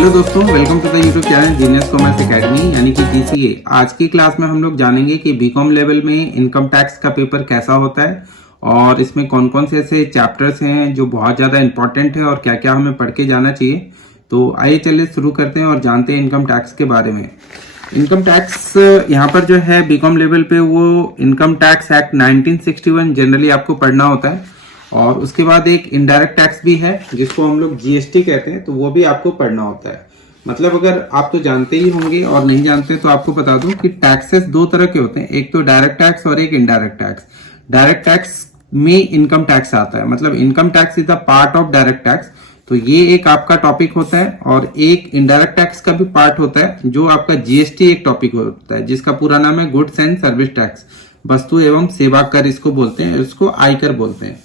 Hello दोस्तों, welcome to the YouTube channel Genius Commerce Academy यानी कि जीसीए। आज की क्लास में हम लोग जानेंगे कि बीकॉम लेवल में इनकम टैक्स का पेपर कैसा होता है और इसमें कौन कौन से ऐसे चैप्टर्स हैं जो बहुत ज़्यादा इंपॉर्टेंट है और क्या क्या हमें पढ़ के जाना चाहिए। तो आइए चलिए शुरू करते हैं और जानते हैं इनकम टैक्स के बारे में। इनकम टैक्स यहाँ पर जो है बीकॉम लेवल पे वो इनकम टैक्स एक्ट 1961 जनरली आपको पढ़ना होता है और उसके बाद एक इनडायरेक्ट टैक्स भी है जिसको हम लोग जीएसटी कहते हैं, तो वो भी आपको पढ़ना होता है। मतलब अगर आप तो जानते ही होंगे और नहीं जानते तो आपको बता दूं कि टैक्सेस दो तरह के होते हैं, एक तो डायरेक्ट टैक्स और एक इनडायरेक्ट टैक्स। डायरेक्ट टैक्स में इनकम टैक्स आता है, मतलब income tax is the part of direct tax, तो ये एक आपका टॉपिक होता है। और एक इनडायरेक्ट टैक्स का भी पार्ट होता है जो आपका जीएसटी एक टॉपिक होता है जिसका पूरा नाम है गुड्स एंड सर्विस टैक्स, वस्तु एवं सेवा कर इसको बोलते हैं, इसको आयकर बोलते हैं।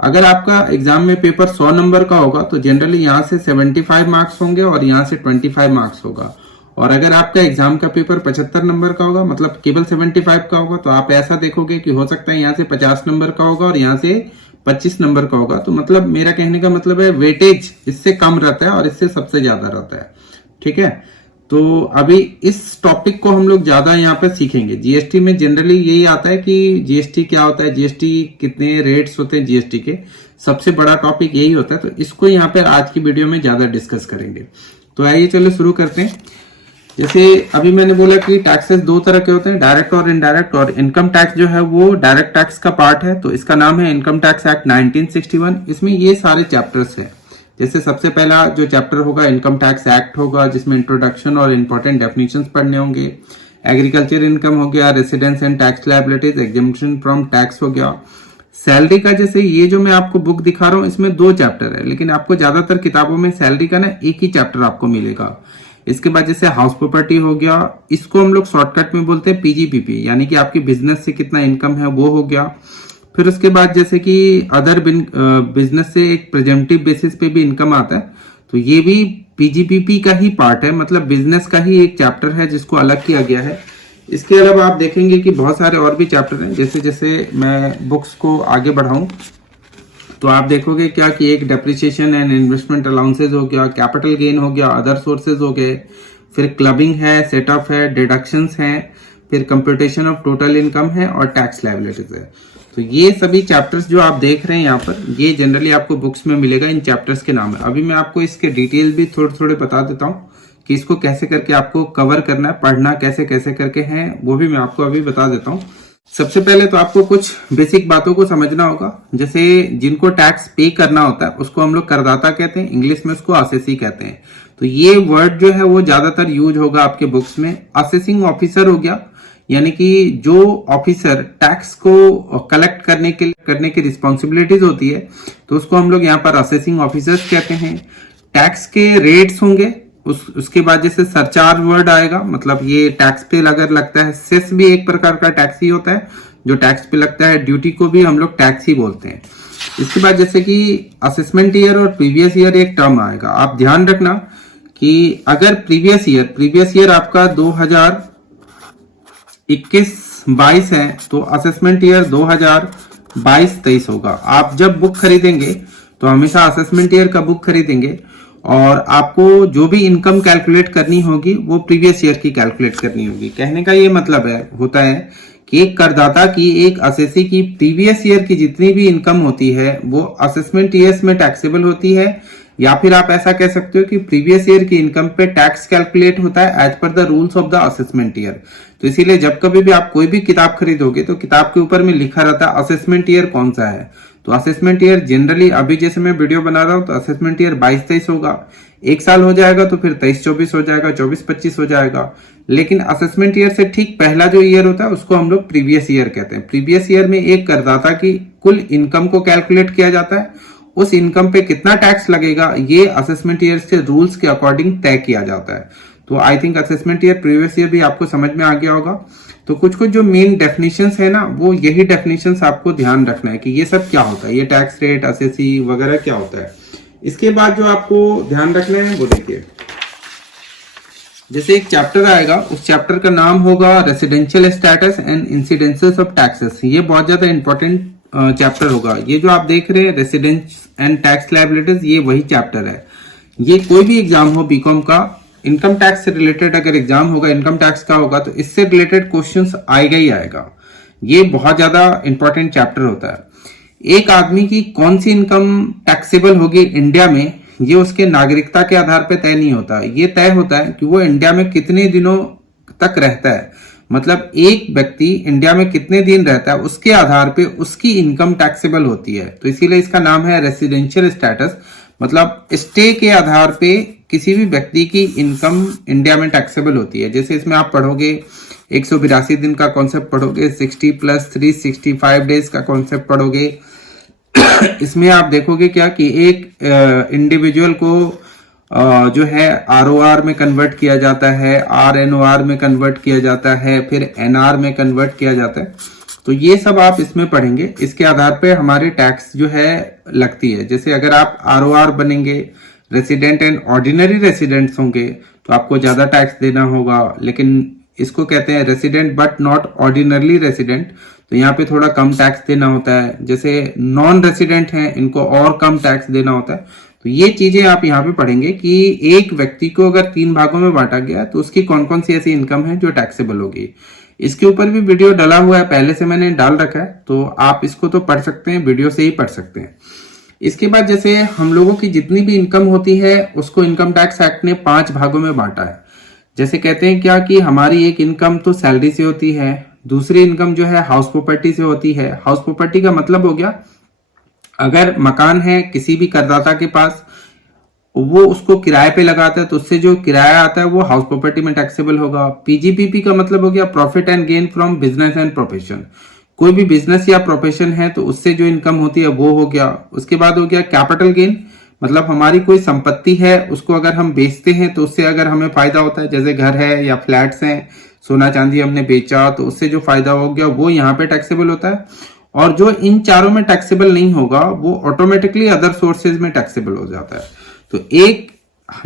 अगर आपका एग्जाम में पेपर 100 नंबर का होगा तो जनरली यहाँ से 75 मार्क्स होंगे और यहाँ से 25 मार्क्स होगा। और अगर आपका एग्जाम का पेपर 75 नंबर का होगा, मतलब केवल 75 का होगा, तो आप ऐसा देखोगे कि हो सकता है यहाँ से 50 नंबर का होगा और यहाँ से 25 नंबर का होगा। तो मतलब मेरा कहने का मतलब है वेटेज इससे कम रहता है और इससे सबसे ज्यादा रहता है। ठीक है, तो अभी इस टॉपिक को हम लोग ज्यादा यहाँ पे सीखेंगे। जीएसटी में जनरली यही आता है कि जीएसटी क्या होता है, जीएसटी कितने रेट्स होते हैं, जीएसटी के सबसे बड़ा टॉपिक यही होता है। तो इसको यहाँ पे आज की वीडियो में ज्यादा डिस्कस करेंगे। तो आइए चलो शुरू करते हैं। जैसे अभी मैंने बोला कि टैक्सेस दो तरह के होते हैं, डायरेक्ट और इनडायरेक्ट, और इनकम टैक्स जो है वो डायरेक्ट टैक्स का पार्ट है। तो इसका नाम है इनकम टैक्स एक्ट 1961। इसमें ये सारे चैप्टर्स है। जैसे सबसे पहला जो चैप्टर होगा इनकम टैक्स एक्ट होगा, जिसमें इंट्रोडक्शन और इंपॉर्टेंट डेफिनेशंस पढ़ने होंगे। एग्रीकल्चर इनकम हो गया, residence and tax liabilities, exemption from tax हो गया। सैलरी का, जैसे ये जो मैं आपको बुक दिखा रहा हूँ इसमें 2 चैप्टर है, लेकिन आपको ज्यादातर किताबों में सैलरी का ना एक ही चैप्टर आपको मिलेगा। इसके बाद जैसे हाउस प्रॉपर्टी हो गया, इसको हम लोग शॉर्टकट में बोलते हैं पीजीपीपी, यानी कि आपकी बिजनेस से कितना इनकम है वो हो गया। फिर उसके बाद जैसे कि अदर बिजनेस से एक प्रेजेंटिव बेसिस पे भी इनकम आता है, तो ये भी पीजीपीपी का ही पार्ट है, मतलब बिजनेस का ही एक चैप्टर है जिसको अलग किया गया है। इसके अलावा आप देखेंगे कि बहुत सारे और भी चैप्टर हैं। जैसे जैसे मैं बुक्स को आगे बढ़ाऊं तो आप देखोगे क्या कि एक डेप्रिसिएशन एंड इन्वेस्टमेंट अलाउंसेज हो गया, कैपिटल गेन हो गया, अदर सोर्सेज हो गए, फिर क्लबिंग है, सेट ऑफ है, डिडक्शंस हैं, फिर कंप्यूटेशन ऑफ टोटल इनकम है और टैक्स लायबिलिटीज है। तो ये सभी चैप्टर्स जो आप देख रहे हैं यहाँ पर, ये जनरली आपको बुक्स में मिलेगा। इन चैप्टर्स के नाम है। अभी मैं आपको इसके डिटेल भी थोड़े थोड़े बता देता हूँ कि इसको कैसे करके आपको कवर करना है, पढ़ना कैसे कैसे करके है वो भी मैं आपको अभी बता देता हूँ। सबसे पहले तो आपको कुछ बेसिक बातों को समझना होगा। जैसे जिनको टैक्स पे करना होता है उसको हम लोग करदाता कहते हैं, इंग्लिश में उसको असेसी कहते हैं। तो ये वर्ड जो है वो ज्यादातर यूज होगा आपके बुक्स में। असेसिंग ऑफिसर हो गया, यानी कि जो ऑफिसर टैक्स को कलेक्ट करने की रिस्पॉन्सिबिलिटीज होती है, तो उसको हम लोग यहाँ पर असेसिंग ऑफिसर्स कहते हैं। टैक्स के रेट्स होंगे, उसके बाद जैसे सरचार्ज वर्ड आएगा, मतलब ये टैक्स पे अगर लगता है। सेस भी एक प्रकार का टैक्स ही होता है जो टैक्स पे लगता है। ड्यूटी को भी हम लोग टैक्स ही बोलते हैं। इसके बाद जैसे कि असेसमेंट ईयर और प्रीवियस ईयर एक टर्म आएगा। आप ध्यान रखना कि अगर प्रीवियस ईयर आपका 2021-22 है तो असेसमेंट ईयर 2022-23 होगा। आप जब बुक खरीदेंगे तो हमेशा असेसमेंट ईयर का बुक खरीदेंगे और आपको जो भी इनकम कैलकुलेट करनी होगी वो प्रीवियस ईयर की कैलकुलेट करनी होगी। कहने का ये मतलब होता है कि एक करदाता की, एक असेसी की प्रीवियस ईयर की जितनी भी इनकम होती है वो असेसमेंट ईयर्स में टैक्सेबल होती है, या फिर आप ऐसा कह सकते हो कि प्रीवियस ईयर की इनकम पे टैक्स कैलकुलेट होता है as per the rules of the assessment year. तो इसीलिए जब कभी भी आप कोई भी किताब खरीदोगे तो किताब के ऊपर में लिखा रहता है असेसमेंट ईयर कौन सा है। तो असेसमेंट ईयर जनरली अभी जैसे मैं वीडियो बना रहा हूं तो असेसमेंट ईयर 22-23 होगा। एक साल हो जाएगा तो फिर 23-24 हो जाएगा, 24-25 हो जाएगा। लेकिन असेसमेंट ईयर से ठीक पहला जो ईयर होता है उसको हम लोग प्रीवियस ईयर कहते हैं। प्रीवियस ईयर में एक करदाता की कुल इनकम को कैलकुलेट किया जाता है, उस इनकम पे कितना टैक्स लगेगा ये असेसमेंट ईयर के रूल्स के अकॉर्डिंग तय किया जाता है। तो I think assessment year, previous year भी आपको समझ में आ गया होगा। तो कुछ कुछ जो मेन डेफिनेशंस है ना, वो यही डेफिनेशंस आपको ध्यान रखना है कि ये सब क्या होता है, ये टैक्स रेट, असेसी वगैरह क्या होता है। इसके बाद जो आपको ध्यान रखना है वो देखिए, जैसे एक चैप्टर आएगा, उस चैप्टर का नाम होगा residential status and incidences of taxes. ये बहुत ज्यादा इंपॉर्टेंट चैप्टर होगा। ये जो आप देख रहे हैं रेसिडेंस एंड टैक्स लायबिलिटीज, ये वही चैप्टर है। ये कोई भी एग्जाम हो बीकॉम का, इनकम टैक्स से रिलेटेड अगर एग्जाम होगा, इनकम टैक्स का होगा, तो इससे रिलेटेड क्वेश्चंस आएगा ही आएगा। ये बहुत ज्यादा इंपॉर्टेंट चैप्टर होता है। एक आदमी की कौन सी इनकम टैक्सेबल होगी इंडिया में, ये उसके नागरिकता के आधार पर तय नहीं होता। ये तय होता है कि वो इंडिया में कितने दिनों तक रहता है, मतलब एक व्यक्ति इंडिया में कितने दिन रहता है उसके आधार पे उसकी इनकम टैक्सेबल होती है। तो इसीलिए इसका नाम है रेसिडेंशियल स्टेटस, मतलब स्टे के आधार पे किसी भी व्यक्ति की इनकम इंडिया में टैक्सेबल होती है। जैसे इसमें आप पढ़ोगे 182 दिन का कॉन्सेप्ट पढ़ोगे, 60 + 365 डेज का कॉन्सेप्ट पढ़ोगे। इसमें आप देखोगे क्या कि एक इंडिविजुअल को जो है आरओआर में कन्वर्ट किया जाता है, आरएनओआर में कन्वर्ट किया जाता है, फिर एनआर में कन्वर्ट किया जाता है। तो ये सब आप इसमें पढ़ेंगे। इसके आधार पे हमारी टैक्स जो है लगती है। जैसे अगर आप आरओआर बनेंगे, रेसिडेंट एंड ऑर्डिनरी रेसिडेंट्स होंगे, तो आपको ज्यादा टैक्स देना होगा। लेकिन इसको कहते हैं resident but not ordinarily resident, तो यहाँ पे थोड़ा कम टैक्स देना होता है। जैसे नॉन रेसिडेंट हैं, इनको और कम टैक्स देना होता है। तो ये चीजें आप यहाँ पे पढ़ेंगे कि एक व्यक्ति को अगर 3 भागों में बांटा गया तो उसकी कौन कौन सी ऐसी इनकम है जो टैक्सेबल होगी। इसके ऊपर भी वीडियो डला हुआ है, पहले से मैंने डाल रखा है, तो आप इसको तो पढ़ सकते हैं, वीडियो से ही पढ़ सकते हैं। इसके बाद जैसे हम लोगों की जितनी भी इनकम होती है उसको इनकम टैक्स एक्ट ने 5 भागों में बांटा है। जैसे कहते हैं क्या कि हमारी एक इनकम तो सैलरी से होती है, दूसरी इनकम जो है हाउस प्रॉपर्टी से होती है। हाउस प्रॉपर्टी का मतलब हो गया, अगर मकान है किसी भी करदाता के पास, वो उसको किराए पे लगाता है तो उससे जो किराया आता है वो हाउस प्रॉपर्टी में टैक्सेबल होगा। पीजीपीपी का मतलब हो गया profit and gain from business and profession, कोई भी बिजनेस या प्रोफेशन है तो उससे जो इनकम होती है वो हो गया। उसके बाद हो गया कैपिटल गेन, मतलब हमारी कोई संपत्ति है उसको अगर हम बेचते हैं तो उससे अगर हमें फायदा होता है, जैसे घर है या फ्लैट्स हैं, सोना चांदी हमने बेचा तो उससे जो फायदा हो गया वो यहाँ पे टैक्सेबल होता है। और जो इन चारों में टैक्सेबल नहीं होगा वो ऑटोमेटिकली अदर सोर्सेज में टैक्सेबल हो जाता है। तो एक,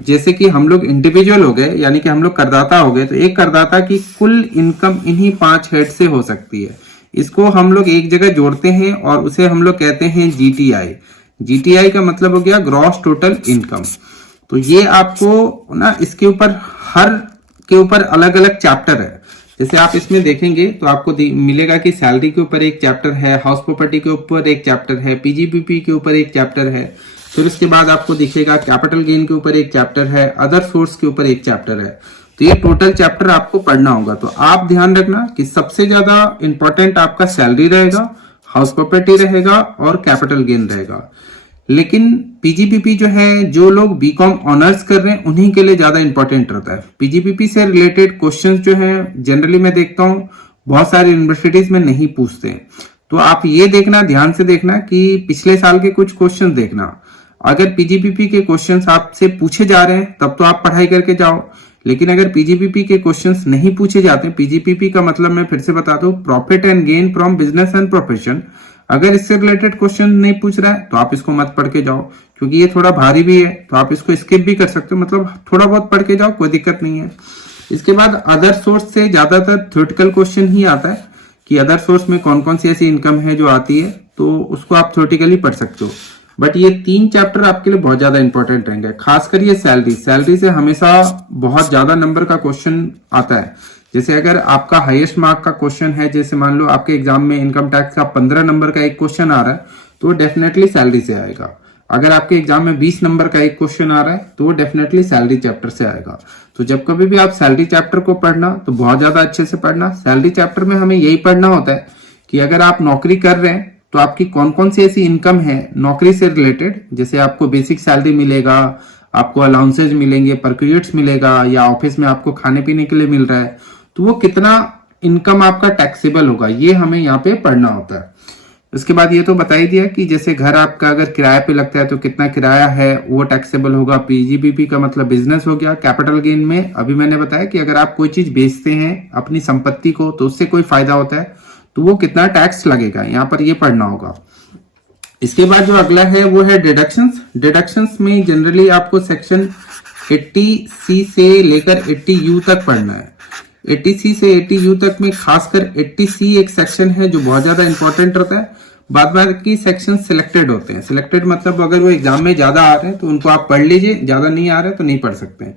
जैसे कि हम लोग इंडिविजुअल हो गए, यानी कि हम लोग करदाता हो गए, तो एक करदाता की कुल इनकम इन्हीं 5 हेड से हो सकती है। इसको हम लोग एक जगह जोड़ते हैं और उसे हम लोग कहते हैं जीटीआई। जीटीआई का मतलब हो गया ग्रॉस टोटल इनकम। तो ये आपको ना इसके ऊपर हर के ऊपर अलग अलग चैप्टर है। जैसे आप इसमें देखेंगे तो आपको मिलेगा कि सैलरी के ऊपर एक चैप्टर है, हाउस प्रॉपर्टी के ऊपर एक चैप्टर है, पीजीपीपी के ऊपर एक चैप्टर है, फिर उसके बाद आपको दिखेगा कैपिटल गेन के ऊपर एक चैप्टर है, अदर सोर्स के ऊपर एक चैप्टर है। तो ये टोटल चैप्टर आपको पढ़ना होगा। तो आप ध्यान रखना कि सबसे ज्यादा इंपॉर्टेंट आपका सैलरी रहेगा, हाउस प्रॉपर्टी रहेगा और कैपिटल गेन रहेगा। लेकिन पीजीपीपी जो है, जो लोग बीकॉम ऑनर्स कर रहे हैं उन्हीं के लिए ज्यादा इंपॉर्टेंट रहता है। पीजीपीपी से रिलेटेड क्वेश्चंस जो है जनरली मैं देखता हूँ बहुत सारी यूनिवर्सिटीज में नहीं पूछते। तो आप ये देखना, ध्यान से देखना कि पिछले साल के कुछ क्वेश्चन देखना। अगर पीजीपीपी के क्वेश्चंस आपसे पूछे जा रहे हैं तब तो आप पढ़ाई करके जाओ, लेकिन अगर पीजीपीपी के क्वेश्चंस नहीं पूछे जाते, पीजीपीपी का मतलब मैं फिर से बता दूं profit and gain from business and profession, अगर इससे रिलेटेड क्वेश्चन नहीं पूछ रहा है तो आप इसको मत पढ़ के जाओ, क्योंकि ये थोड़ा भारी भी है। तो आप इसको स्किप भी कर सकते हो, मतलब थोड़ा बहुत पढ़ के जाओ, कोई दिक्कत नहीं है। इसके बाद अदर सोर्स से ज्यादातर थ्योरेटिकल क्वेश्चन ही आता है कि अदर सोर्स में कौन कौन सी ऐसी इनकम है जो आती है, तो उसको आप थ्योरेटिकली पढ़ सकते हो। बट ये 3 चैप्टर आपके लिए बहुत ज्यादा इंपॉर्टेंट रहेंगे, खासकर ये सैलरी से हमेशा बहुत ज्यादा नंबर का क्वेश्चन आता है। जैसे अगर आपका हाईएस्ट मार्क का क्वेश्चन है, जैसे मान लो आपके एग्जाम में इनकम टैक्स का 15 नंबर का एक क्वेश्चन आ रहा है तो डेफिनेटली सैलरी से आएगा। अगर आपके एग्जाम में 20 नंबर का एक क्वेश्चन आ रहा है तो डेफिनेटली सैलरी चैप्टर से आएगा। तो जब कभी भी आप सैलरी चैप्टर को पढ़ना तो बहुत ज्यादा अच्छे से पढ़ना। सैलरी चैप्टर में हमें यही पढ़ना होता है कि अगर आप नौकरी कर रहे हैं तो आपकी कौन कौन सी ऐसी इनकम है नौकरी से रिलेटेड, जैसे आपको बेसिक सैलरी मिलेगा, आपको अलाउंसेज मिलेंगे, परक्यूट्स मिलेगा, या ऑफिस में आपको खाने पीने के लिए मिल रहा है, तो वो कितना इनकम आपका टैक्सेबल होगा ये हमें यहाँ पे पढ़ना होता है। उसके बाद ये तो बता ही दिया कि जैसे घर आपका अगर किराए पे लगता है तो कितना किराया है वो टैक्सेबल होगा। पीजीपीपी का मतलब बिजनेस हो गया। कैपिटल गेन में अभी मैंने बताया कि अगर आप कोई चीज बेचते हैं अपनी संपत्ति को तो उससे कोई फायदा होता है तो वो कितना टैक्स लगेगा, यहाँ पर ये पढ़ना होगा। इसके बाद जो अगला है वो है डिडक्शंस। डिडक्शंस में जनरली आपको सेक्शन 80C से लेकर 80U तक पढ़ना है। 80C से 80U तक में खासकर 80C एक सेक्शन है जो बहुत ज्यादा इंपॉर्टेंट रहता है। बाद बाकी सेक्शन सिलेक्टेड होते हैं। सिलेक्टेड मतलब अगर वो एग्जाम में ज्यादा आ रहे हैं तो उनको आप पढ़ लीजिए, ज्यादा नहीं आ रहे तो नहीं पढ़ सकते हैं।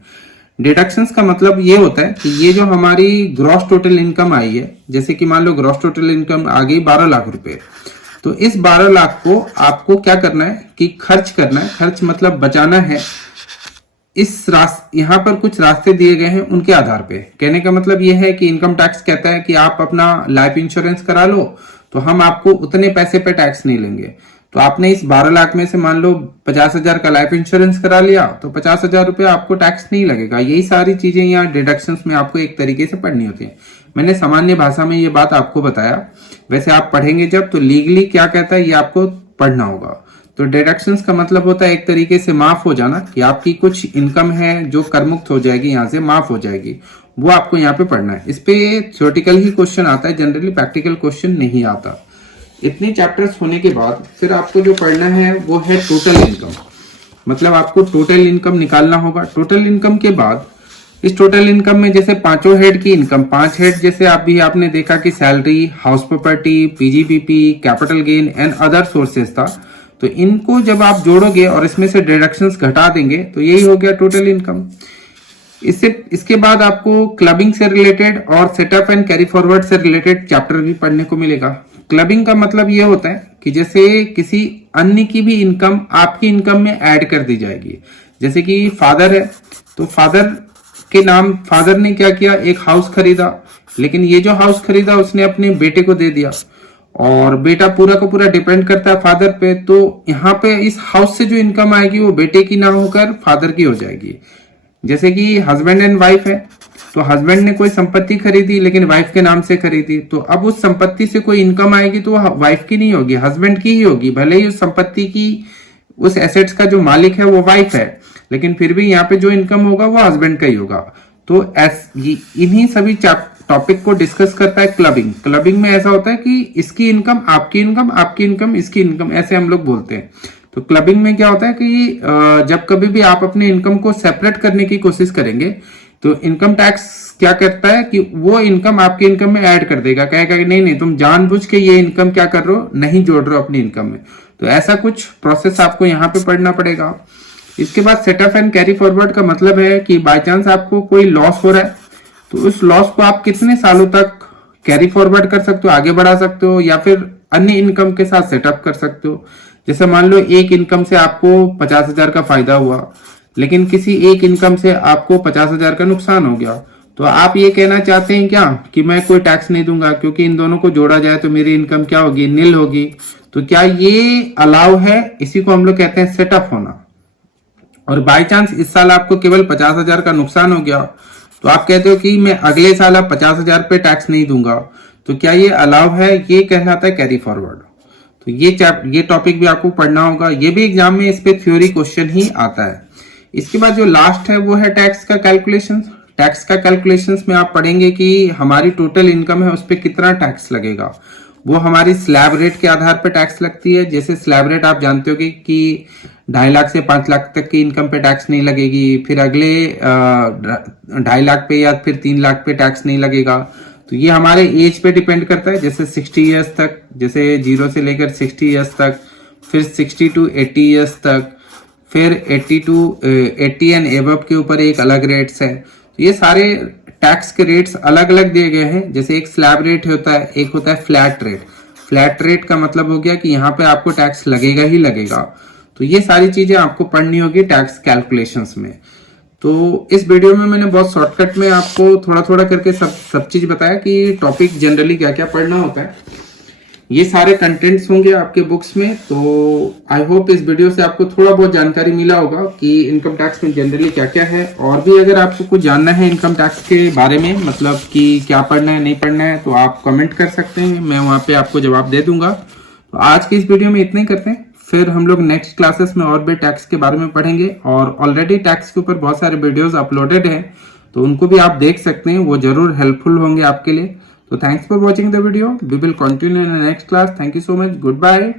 डिडक्शंस का मतलब ये होता है कि ये जो हमारी ग्रॉस टोटल इनकम आई है, जैसे कि मान लो ग्रॉस टोटल इनकम आ गई 12 लाख रुपए, तो इस 12 लाख को आपको क्या करना है कि खर्च करना है। खर्च मतलब बचाना है। यहाँ पर कुछ रास्ते दिए गए हैं उनके आधार पे। कहने का मतलब यह है कि इनकम टैक्स कहता है कि आप अपना लाइफ इंश्योरेंस करा लो तो हम आपको उतने पैसे पे टैक्स नहीं लेंगे। तो आपने इस 12 लाख में से मान लो 50,000 का लाइफ इंश्योरेंस करा लिया तो 50,000 रुपये आपको टैक्स नहीं लगेगा। यही सारी चीजें यहाँ डिडक्शंस में आपको एक तरीके से पढ़नी होती है। मैंने सामान्य भाषा में ये बात आपको बताया, वैसे आप पढ़ेंगे जब तो लीगली क्या कहता है ये आपको पढ़ना होगा। तो डिडक्शंस का मतलब होता है एक तरीके से माफ हो जाना, कि आपकी कुछ इनकम है जो कर मुक्त हो जाएगी, यहाँ से माफ हो जाएगी, वो आपको यहाँ पे पढ़ना है। इस पे थ्योरेटिकल ही क्वेश्चन आता है, जनरली प्रैक्टिकल क्वेश्चन नहीं आता। इतने चैप्टर्स होने के बाद फिर आपको जो पढ़ना है वो है टोटल इनकम। मतलब आपको टोटल इनकम निकालना होगा। टोटल इनकम के बाद इस टोटल इनकम में जैसे पांचों हेड की इनकम, 5 हेड जैसे आपने देखा कि salary, house property, PGBP, capital gain and other sources था, तो इनको जब आप जोड़ोगे और इसमें से डिडक्शंस घटा देंगे तो यही हो गया टोटल इनकम। इसके बाद आपको क्लबिंग से रिलेटेड और सेटअप एंड कैरी फॉरवर्ड से रिलेटेड चैप्टर भी पढ़ने को मिलेगा। क्लबिंग का मतलब ये होता है कि जैसे किसी अन्य की भी इनकम आपकी इनकम में ऐड कर दी जाएगी। जैसे कि फादर है तो फादर ने क्या किया, एक हाउस खरीदा, लेकिन ये जो हाउस खरीदा उसने अपने बेटे को दे दिया और बेटा पूरा का पूरा डिपेंड करता है फादर पे। तो यहाँ पे इस हाउस से जो इनकम आएगी वो बेटे की ना होकर फादर की हो जाएगी। जैसे कि हस्बैंड एंड वाइफ है तो हस्बैंड ने कोई संपत्ति खरीदी लेकिन वाइफ के नाम से खरीदी, तो अब उस संपत्ति से कोई इनकम आएगी तो वाइफ की नहीं होगी, हस्बैंड की ही होगी। भले ही उस संपत्ति की, उस एसेट्स का जो मालिक है वो वाइफ है, लेकिन फिर भी यहाँ पे जो इनकम होगा वो हस्बैंड का ही होगा। तो इन्हीं सभी टॉपिक को डिस्कस करता है क्लबिंग। क्लबिंग में ऐसा होता है कि इसकी इनकम आपकी इनकम, आपकी इनकम इसकी इनकम, ऐसे हम लोग बोलते हैं। तो क्लबिंग में क्या होता है कि जब कभी भी आप अपने इनकम को सेपरेट करने की कोशिश करेंगे तो इनकम टैक्स क्या करता है कि वो इनकम आपकी इनकम में ऐड कर देगा। कहेगा कि नहीं तुम जानबूझ के ये इनकम क्या कर रहे हो, नहीं जोड़ रहे हो अपनी इनकम में। तो ऐसा कुछ प्रोसेस आपको यहाँ पे पढ़ना पड़ेगा। इसके बाद सेटअप एंड कैरी फॉरवर्ड का मतलब है कि बाय चांस आपको कोई लॉस हो रहा है तो उस लॉस को आप कितने सालों तक कैरी फॉरवर्ड कर सकते हो, आगे बढ़ा सकते हो, या फिर अन्य इनकम के साथ सेटअप कर सकते हो। जैसे मान लो एक इनकम से आपको 50,000 का फायदा हुआ, लेकिन किसी एक इनकम से आपको 50,000 का नुकसान हो गया, तो आप ये कहना चाहते हैं क्या कि मैं कोई टैक्स नहीं दूंगा क्योंकि इन दोनों को जोड़ा जाए तो मेरी इनकम क्या होगी, नील होगी। तो क्या ये अलाउ है? इसी को हम लोग कहते हैं सेटअप होना। और बाय चांस इस साल आपको केवल 50,000 का नुकसान हो गया तो आप कहते हो कि मैं अगले साल आप 50,000 पे टैक्स नहीं दूंगा, तो क्या ये अलाउ है? ये कहलाता है कैरी फॉरवर्ड। तो ये टॉपिक भी आपको पढ़ना होगा। ये भी एग्जाम में इस पे थ्योरी क्वेश्चन ही आता है। इसके बाद जो लास्ट है वो है टैक्स का कैलकुलेशन। टैक्स का कैलकुलेशन में आप पढ़ेंगे कि हमारी टोटल इनकम है उस पर कितना टैक्स लगेगा। वो हमारी स्लैब रेट के आधार पर टैक्स लगती है। जैसे स्लैब रेट आप जानते हो कि 2.5 लाख से 5 लाख तक की इनकम पे टैक्स नहीं लगेगी, फिर अगले 2.5 लाख पे या फिर 3 लाख पे टैक्स नहीं लगेगा। तो ये हमारे एज पे डिपेंड करता है। जैसे 60 इयर्स तक, जैसे 0 से लेकर 60 इयर्स तक, फिर 60 to 80 इयर्स तक, फिर 80 एंड एबव के ऊपर एक अलग रेट्स है। तो ये सारे टैक्स के रेट्स अलग अलग दिए गए हैं। जैसे एक स्लैब रेट होता है, एक होता है फ्लैट रेट। फ्लैट रेट का मतलब हो गया कि यहाँ पे आपको टैक्स लगेगा ही लगेगा। तो ये सारी चीजें आपको पढ़नी होगी टैक्स कैलकुलेशंस में। तो इस वीडियो में मैंने बहुत शॉर्टकट में आपको थोड़ा थोड़ा करके सब चीज बताया कि टॉपिक जनरली क्या क्या पढ़ना होता है। ये सारे कंटेंट्स होंगे आपके बुक्स में। तो आई होप इस वीडियो से आपको थोड़ा बहुत जानकारी मिला होगा कि इनकम टैक्स में जनरली क्या क्या है। और भी अगर आपको कुछ जानना है इनकम टैक्स के बारे में, मतलब कि क्या पढ़ना है नहीं पढ़ना है, तो आप कमेंट कर सकते हैं, मैं वहां पे आपको जवाब दे दूंगा। तो आज की इस वीडियो में इतना ही करते हैं, फिर हम लोग नेक्स्ट क्लासेस में और भी टैक्स के बारे में पढ़ेंगे। और ऑलरेडी टैक्स के ऊपर बहुत सारे वीडियोस अपलोडेड हैं, तो उनको भी आप देख सकते हैं, वो जरूर हेल्पफुल होंगे आपके लिए। So thanks for watching the video. We will continue in the next class. Thank you so much. Goodbye.